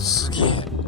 すげえ。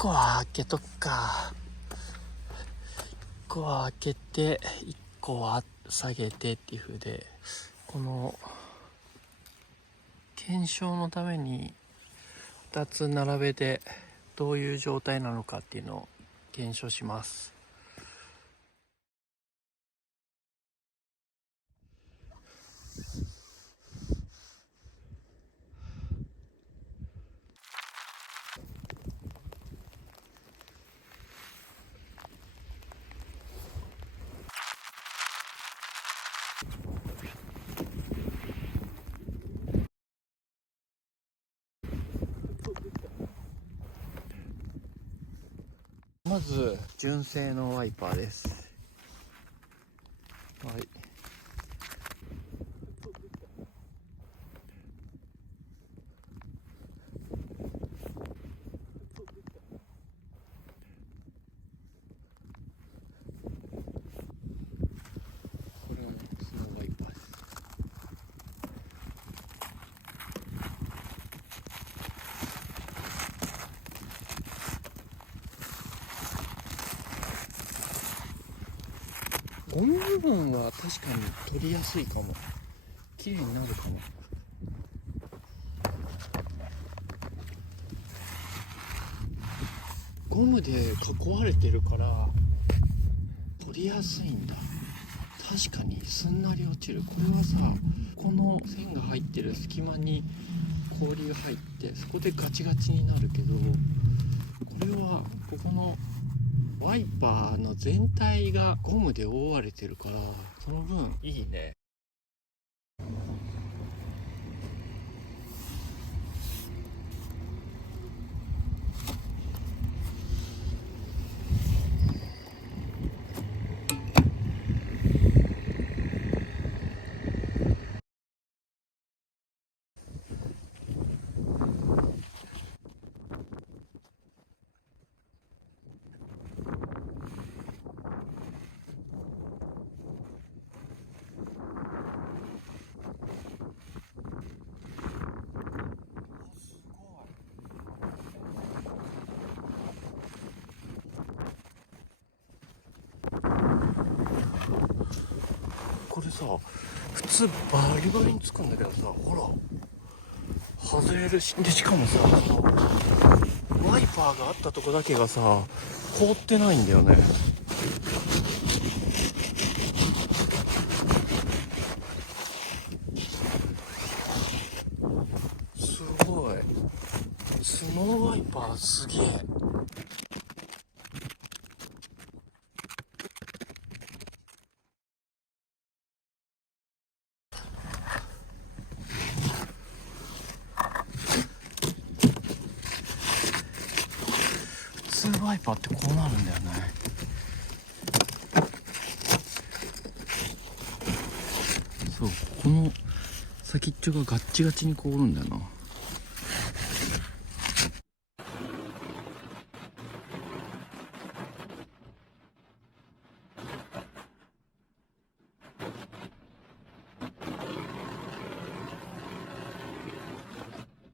1個は開けとくか。1個は開けて1個は下げてっていう風で、この検証のために2つ並べてどういう状態なのかっていうのを検証します。まず純正のワイパーです。はい。これはね、スノーワイパーです。ゴム部分は確かに取りやすいかも。綺麗になるかも。ゴムで囲われてるから取りやすいんだ。確かにすんなり落ちる。これはさ、この線が入ってる隙間に氷が入ってそこでガチガチになるけど、これはここのワイパーの全体がゴムで覆われてるから、その分いいね。これさ、普通バリバリにつくんだけどさ、ほら外れるし、でしかもさ、ワイパーがあったとこだけがさ凍ってないんだよね。すごい。スノーワイパーすげえ。普通ワイパーってこうなるんだよね。そう、この先っちょがガッチガチに凍るんだよな。